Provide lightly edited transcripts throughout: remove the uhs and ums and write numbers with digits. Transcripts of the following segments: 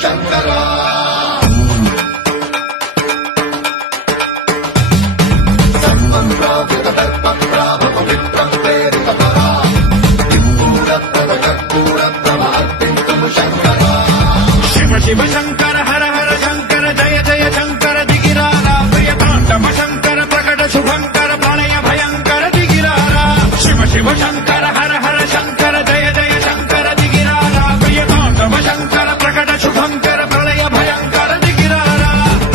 శంకరా శివ శివ శంకర హర హర శంకర జయ జయ శంకర దిగిరారా ప్రియతాండవ శంకర ప్రకట శుభంకర ప్రళయ భయంకర దిగిరారా శివ శివ శంకర హర హర శంకర జయ జయ శంకర దిగిరారా ప్రియతాండవ శంకర ప్రకట శుభంకర ప్రళయ భయంకర దిగిరారా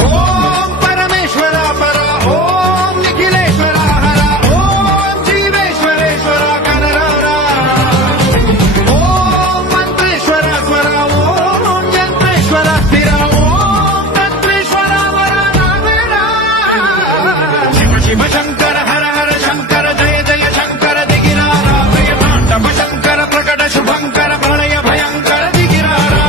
ఓం పరమేశ్వర పర ఓం నిఖిలేశ్వర హర ఓం జీవేశ్వరేశ్వర కనరారా ఓం మంత్రేశ్వర స్వర ఓం యంత్రేశ్వర స్థిర ఓం తంత్రేశ్వర వర నాగరా శివ శివ శంకర హర హర శంకర జయ జయ శంకర దిగిరారా ప్రియతాండవ శంకర ప్రకట శుభంకర ప్రళయ భయంకర దిగిరారా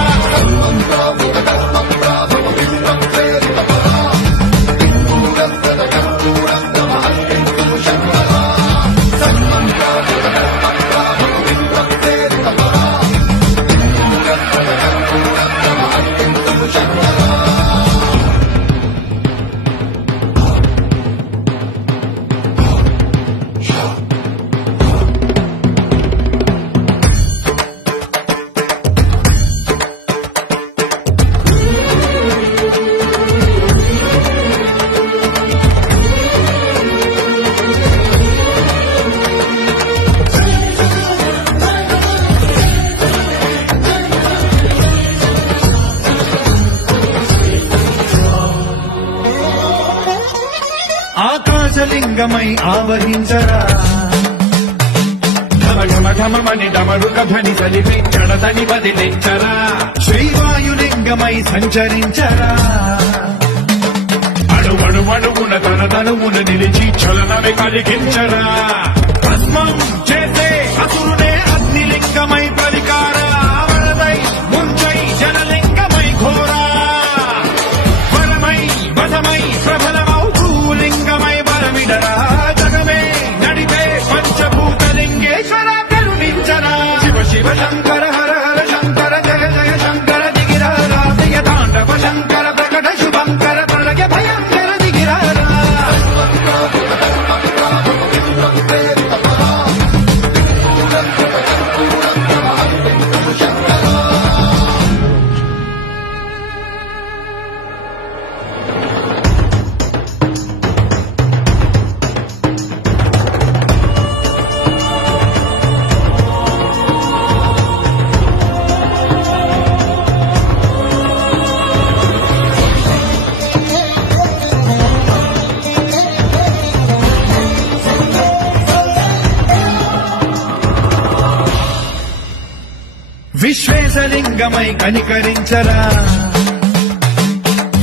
ఆకాశలింగమై ఆవహించరా ఘమ ఘమ ఘమమని డమరుక ధ్వని సలిపి జడదని బదిలించరా శ్రీవాయులింగమై సంచరించరా అణువణువున తన తనువున నిలిచి చలనమే కలిగించరా భస్మం చేసే అసురునే అగ్నిలింగమై పరికార వరదై ముంచై జనలింగమై ఘోరా వరమై వధమై ప్రబలమౌ భూలింగమై వరమిడరా జగమే నడిపే పంచభూతలింగేశ్వర కరుణించరా శివ శివ శంకర హర హర శంకర జయ జయ శంకర దిగిరారా ప్రియతాండవ శంకర ప్రకట శుభంకర ప్రళయ భయంకర దిగిరారా విశ్వేశలింగమై కనికరించరా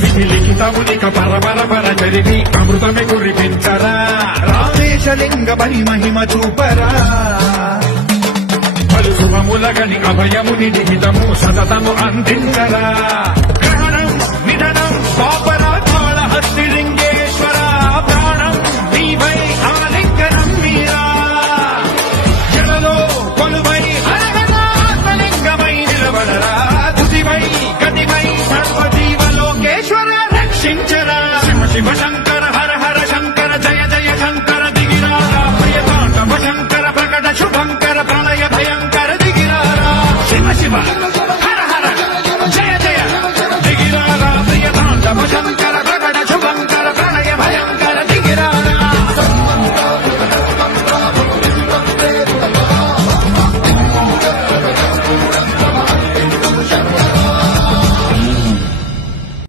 విధి లిఖితమునిక పరపర పర జరిగి అమృతమే కురిపించరా రామేశలింగమని మహిమ చూపరా పలు శుభములగని అభయముని లిఖితము సతతము అందించరా గ్రహణం నిధనం పాపరా కాళహస్తిలింగేశ్వర ప్రాణం నీవై ఆలింగనం మీరా జలలో కొలువై తుదివై గతివై సర్వజీవలోకేశ్వర రక్షించరా శివ శివ శంకర హర హర శంకర జయ జయ శంకర దిగిరారా ప్రియతాండవ శంకర ప్రకట శుభంకర ప్రళయ భయంకర దిగిరారా శివ శివ